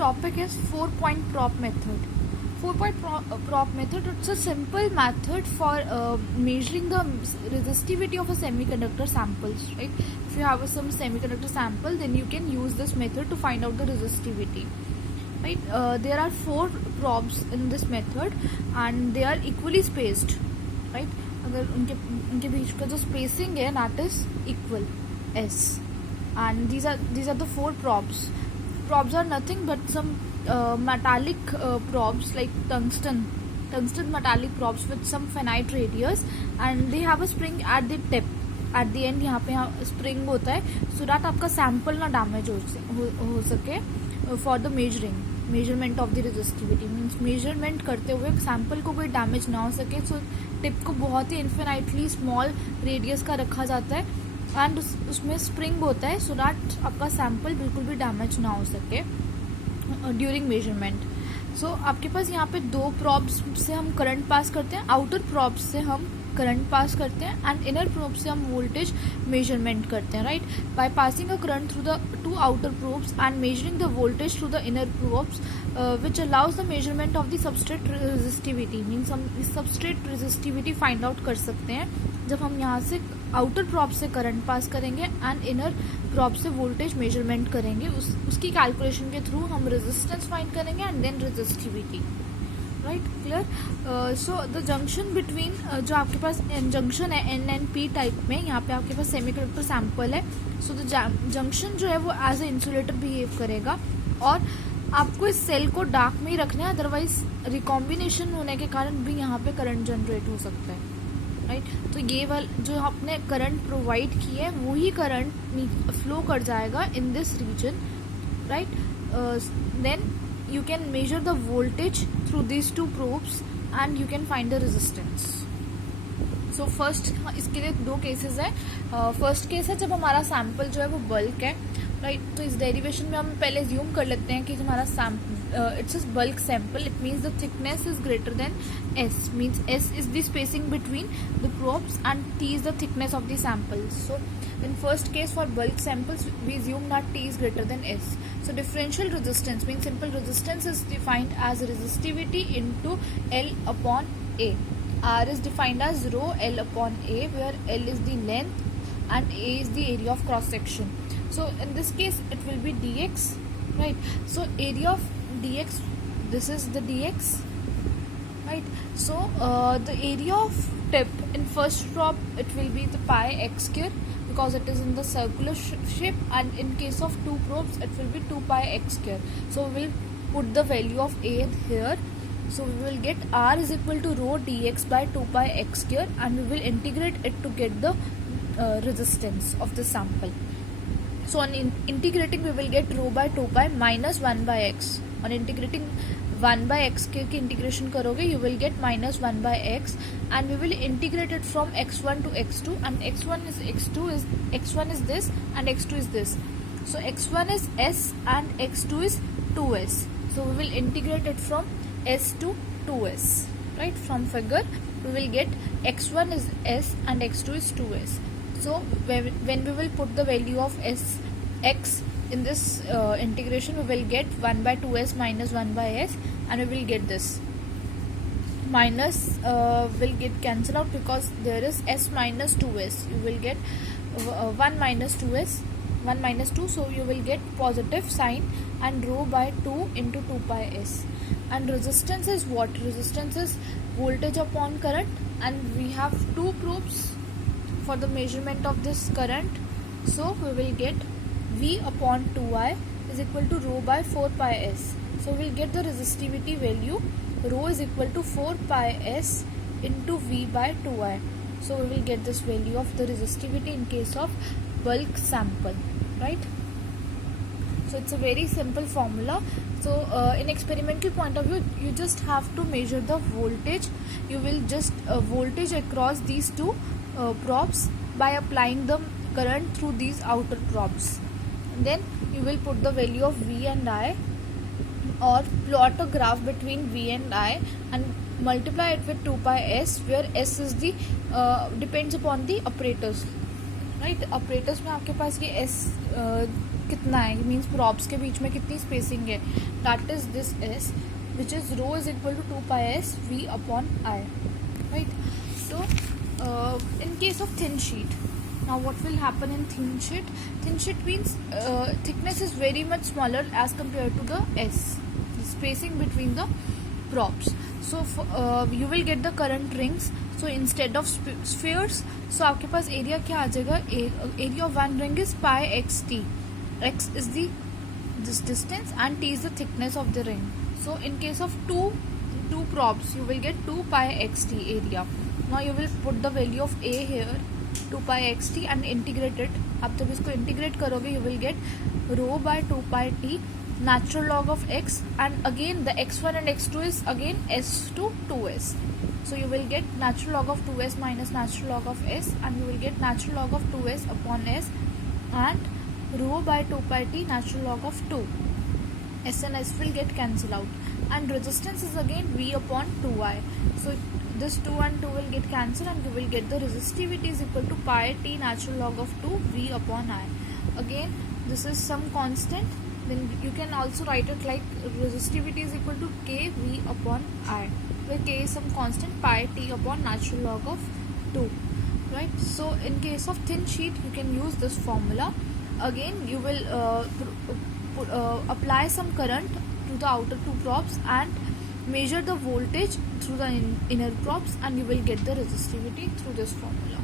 topic is 4-point prop method. 4-point prop method, it's a simple method for measuring the resistivity of a semiconductor samples, right? If you have some semiconductor sample, then you can use this method to find out the resistivity, right? There are 4 probes in this method and they are equally spaced, right? अगर उनके बीच का जो spacing है that is equal S, and these are the 4 probes. Probes are nothing but some metallic probes like tungsten metallic probes with some finite radius, and they have a spring at the tip. At the end यहाँ पे spring होता है so that आपका sample ना damage हो सके for the measurement of the resistivity. Means measurement करते हुए sample को कोई damage ना हो सके, so tip को बहुत ही infinitely small radius का रखा जाता है एंड उसमें स्प्रिंग होता है सो दैट आपका सैम्पल बिल्कुल भी डैमेज ना हो सके ड्यूरिंग मेजरमेंट. सो आपके पास यहाँ पे 2 प्रॉब्स से हम करंट पास करते हैं, आउटर प्रॉब्स से हम करंट पास करते हैं एंड इनर प्रोब से हम वोल्टेज मेजरमेंट करते हैं, right? By passing a current through the 2 outer probes and measuring the voltage through the inner probes which allows the measurement of the substrate resistivity. Means हम substrate resistivity find out कर सकते हैं जब हम यहाँ से आउटर प्रॉब से current pass करेंगे एंड इनर प्रॉब से वोल्टेज मेजरमेंट करेंगे. उसकी कैलकुलेशन के थ्रू हम रेजिस्टेंस फाइंड करेंगे and then resistivity, right? Clear? So the junction between जो आपके पास जंक्शन है NNP टाइप में, यहाँ पे आपके पास सेमीकंडक्टर सैंपल है. सो द जंक्शन जो है वो एज ए इंसुलेटर बिहेव करेगा और आपको इस सेल को डार्क में ही रखना है, अदरवाइज रिकॉम्बिनेशन होने के कारण भी यहाँ पे करंट जनरेट हो सकता है, राइट? तो ये वाला जो आपने करंट प्रोवाइड की है वही करंट फ्लो कर जाएगा in this region, right? Then you can measure the voltage through these 2 probes and you can find the resistance. So first इसके लिए 2 केसेस है. फर्स्ट केस है जब हमारा सैम्पल जो है वो बल्क है, राइट? तो इस डेरिवेशन में हम पहले ज्यूम कर लेते हैं कि हमारा it's a bulk sample. It means the thickness is greater than S. Means S is the spacing between the probes and T is the thickness of the sample. So in first case for bulk samples we assume that T is greater than S. So differential resistance means simple resistance is defined as resistivity into L upon A. R is defined as rho L upon A, where L is the length and A is the area of cross section. So in this case it will be dx, right? So area of dx, this is the dx, right? So the area of tip in first probe it will be the pi x square because it is in the circular shape, and in case of 2 probes it will be 2 pi x square. So we will put the value of A here. So we will get R is equal to rho dx by 2 pi x square, and we will integrate it to get the resistance of the sample. So on integrating we will get rho by 2 pi minus 1 by x. On integrating 1 by x के integration करोगे you will get minus 1 by x, and we will integrate it from x1 to x2, and x1 is x1 is this and x2 is this. So x1 is S and x2 is 2s. So we will integrate it from S to 2s, right? From figure we will get x1 is S and x2 is 2s. So when we will put the value of x in this integration we will get 1 by 2s minus 1 by s, and we will get this minus will get cancelled out because there is s minus 2s. You will get 1 minus 2s, 1 minus 2, so you will get positive sign and rho by 2 into 2 pi s. And resistance is what? Resistance is voltage upon current, and we have 2 probes for the measurement of this current. So we will get V upon 2I is equal to rho by 4 pi s. So we'll get the resistivity value. Rho is equal to 4 pi s into V by 2I. So we will get this value of the resistivity in case of bulk sample, right? So it's a very simple formula. So in experimental point of view you just have to measure the voltage. You will just voltage across these 2 probes by applying the current through these outer probes. Then you will put the value of V and I, or plot a graph between V and I and multiply it with 2 pi s, where s is the depends upon the operators, right? Operators में आपके पास ये s कितना है, means props के बीच में कितनी spacing है, that is this S which is rho is equal to 2 pi s v upon I, right? So in case of thin sheet, now what will happen in thin sheet? Thin sheet means thickness is very much smaller as compared to the s, the spacing between the props. So you will get the current rings. So instead of spheres, so आपके पास area क्या आ जाएगा, area of one ring is pi x T, x is the this distance and t is the thickness of the ring. So in case of two props, you will get 2 pi xt area. Now you will put the value of a here, 2 pi xt, and integrate it. आप जब इसको integrate करोगे, you will get rho by 2 pi t natural log of x, and again the x1 and x2 is again s to 2s. So you will get natural log of 2s minus natural log of s, and you will get natural log of 2s upon s, and rho by 2 pi t natural log of 2. S and S will get cancelled out, and resistance is again V upon 2I. So this 2 and 2 will get cancelled, and you will get the resistivity is equal to pi t natural log of 2 V upon I. Again, this is some constant. Then you can also write it like resistivity is equal to K V upon I, where K is some constant, pi t upon natural log of 2. Right? So in case of thin sheet, you can use this formula. Again, you will apply some current to the outer two props and measure the voltage through the inner props, and you will get the resistivity through this formula.